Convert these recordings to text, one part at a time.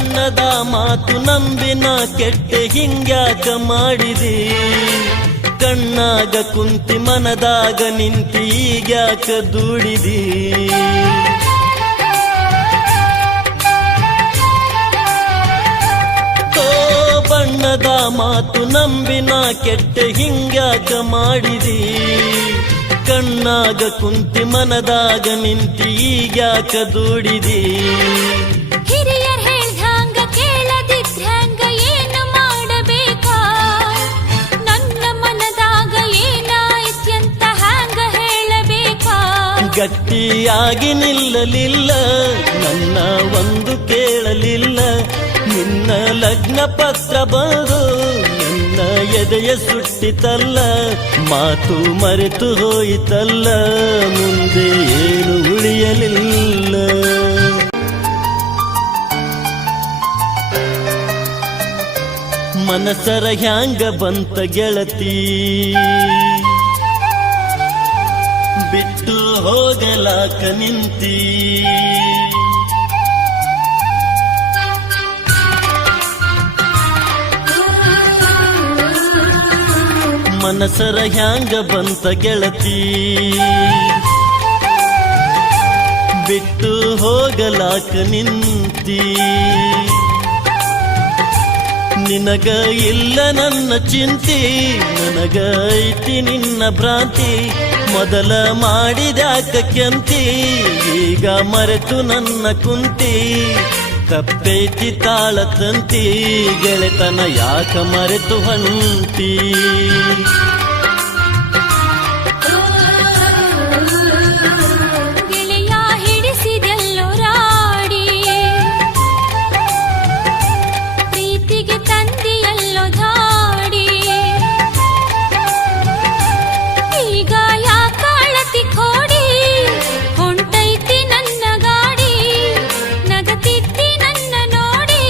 ಬಣ್ಣದ ಮಾತು ನಂಬಿನ ಕೆಟ್ಟೆ ಹಿಂಗ್ಯಾಕ ಮಾಡಿದಿ, ಕಣ್ಣಾಗ ಕುಂತಿ ಮನದಾಗ ನಿಂತಿ ಈಗ್ಯಾಕ ದುಡಿದಿ. ಬಣ್ಣದ ಮಾತು ನಂಬಿನ ಕೆಟ್ಟೆ ಹಿಂಗ್ಯಾಕ ಮಾಡಿದಿ, ಕಣ್ಣಾಗ ಕುಂತಿ ಮನದಾಗ ನಿಂತಿ ಈಗ್ಯಾಕ ದುಡಿದಿ. ಹಿರಿಯರ್ ಹೇಳ್ದಂಗ ಕೇಳದಿದ್ರಂಗ ಏನು ಮಾಡಬೇಕಾ, ನನ್ನ ಮನದಾಗ ಏನಾಯ್ತ್ಯಂತ ಹ್ಯಾಂಗ ಹೇಳಬೇಕಾ. ಗಟ್ಟಿಯಾಗಿ ನಿಲ್ಲಲಿಲ್ಲ, ನನ್ನ ಒಂದು ಕೇಳಲಿಲ್ಲ, ನಿನ್ನ ಲಗ್ನ ಪತ್ರ ಬಂದು ನನ್ನ ಎದೆಯ ಸುಟ್ಟಿತಲ್ಲ, ಮಾತು ಮರೆತು ಹೋಯಿತಲ್ಲ, ಮುಂದೆ ಏನು ಉಳಿಯಲಿಲ್ಲ. ಮನಸರ ಹ್ಯಾಂಗ ಬಂತ ಗೆಳತಿ, ಬಿಟ್ಟು ಹೋಗಲಾಕ ನಿಂತಿ. ಮನಸರ ಹ್ಯಾಂಗ ಬಂತ ಗೆಳತಿ, ಬಿಟ್ಟು ಹೋಗಲಾಕ ನಿಂತಿ. ನಿನಗ ಇಲ್ಲ ನನ್ನ ಚಿಂತಿ, ನನಗ ಐತಿ ನಿನ್ನ ಭ್ರಾಂತಿ. ಮೊದಲ ಮಾಡಿದ್ಯಾಕ ಕೆಂತಿ, ಈಗ ಮರೆತು ನನ್ನ ಕುಂತಿ. ತಪ್ಪೈತಿ ತಾಳ ತಂತಿ, ಗೆಳೆತನ ಯಾಕ ಮರೆತು ಹೊಂಟಿ. ಗೆಳೆಯ ಹಿಡಿಸಿದೆಲ್ಲೋ ರಾಡಿ, ಪ್ರೀತಿಗೆ ತಂದಿಯಲ್ಲೋ ಧಾಡಿ. ಈಗ ಯಾಕ ಅಳತಿ ಕೋಡಿ, ಹೊಂಟೈತಿ ನನ್ನ ಗಾಡಿ. ನಗತಿದ್ದಿ ನನ್ನ ನೋಡಿ,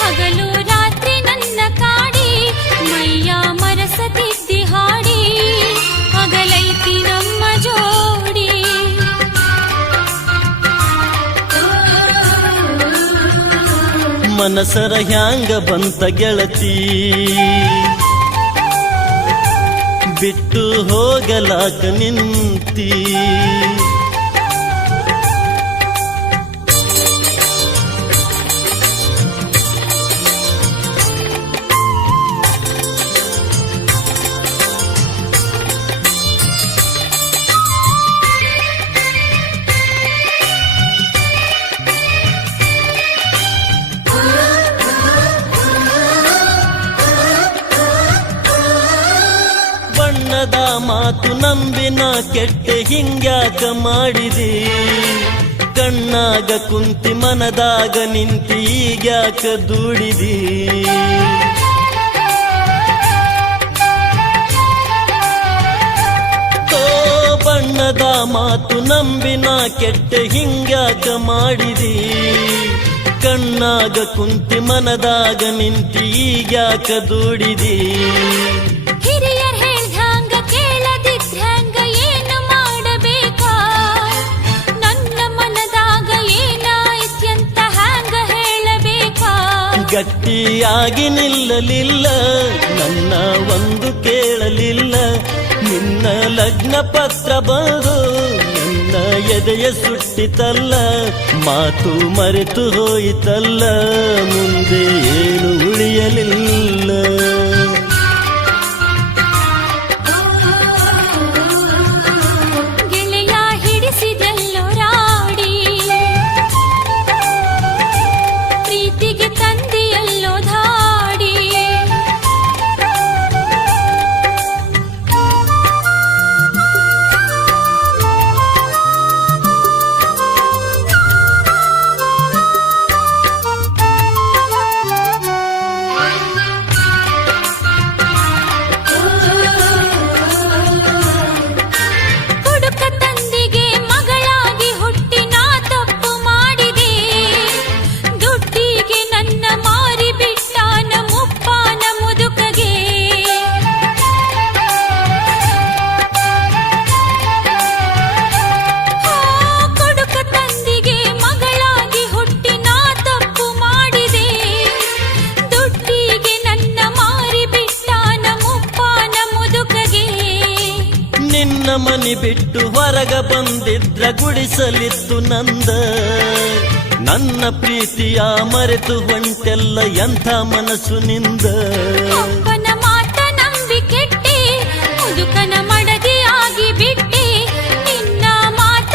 ಹಗಲು ರಾತ್ರಿ ನನ್ನ ಕಾಡಿ. ಮೈಯ ಮರಸತಿದ್ದಿ ಹಾಡಿ, ಹಗಲೈತಿ ನಮ್ಮ ಜೋಡಿ. ಮನಸರ ಹ್ಯಾಂಗ ಬಂತ ಗೆಳತಿ, ಬಿಟ್ಟು ಹೋಗಲಾಕ ನಿಂತಿ. ಬಣ್ಣದ ಮಾತು ನಂಬಿನ ಕೆಟ್ಟೆ ಹಿಂಗ್ಯಾಕ ಮಾಡಿದಿ, ಕಣ್ಣಾಗ ಕುಂತಿ ಮನದಾಗ ನಿಂತಿ ಈಗ್ಯಾಕ ದುಡಿದಿ. ಬಣ್ಣದ ಮಾತು ನಂಬಿನ ಕೆಟ್ಟೆ ಹಿಂಗ್ಯಾಕ ಮಾಡಿದಿ, ಕಣ್ಣಾಗ ಕುಂತಿ ಮನದಾಗ ನಿಂತಿ ಈಗ್ಯಾಕ ದುಡಿದಿ. ಹಿರಿಯರ್ ಹೇಳ್ದಂಗ ಕೇಳದಿದ್ರಂಗ ಏನು ಮಾಡಬೇಕಾ, ನನ್ನ ಮನದಾಗ ಏನಾಯ್ತ್ಯಂತ ಹ್ಯಾಂಗ ಹೇಳಬೇಕಾ. ಗಟ್ಟಿಯಾಗಿ ನಿಲ್ಲಲಿಲ್ಲ, ನನ್ನ ಒಂದು ಕೇಳಲಿಲ್ಲ, ನಿನ್ನ ಲಗ್ನ ಪತ್ರ ಬಂದು ನನ್ನ ಎದೆಯ ಸುಟ್ಟಿತಲ್ಲ, ಮಾತು ಮರೆತು ಹೋಯಿತಲ್ಲ, ಮುಂದೆ ಏನು ಉಳಿಯಲಿಲ್ಲ. ಗೆಳೆಯ ಹಿಡಿಸಿದೆಲ್ಲೋ ರಾಡಿ, ಪ್ರೀತಿಗೆ ತಂದಿಯಲ್ಲೋ ಧಾಡಿ. ಮನಿ ಬಿಟ್ಟು ಹೊರಗ ಬಂದಿದ್ರ ಗುಡಿಸಲಿತ್ತು ನಂದ ನನ್ನ ಪ್ರೀತಿಯ ಮರೆತು ಹೊಂಟೆಲ್ಲ ಎಂಥ ಮನಸ್ಸು ನಿಂದ ಒಬ್ಬನ ಮಾತ ನಂಬಿ ಕೆಟ್ಟಿ ಮುದುಕನ ಮಡದಿಯಾಗಿ ಬಿಟ್ಟಿ ನಿನ್ನ ಮಾತ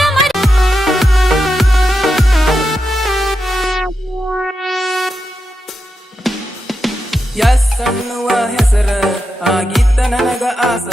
ಎಸ್ ಅನ್ನುವ ಹೆಸರ ಆಗಿತ್ತ ನನಗ ಆಸ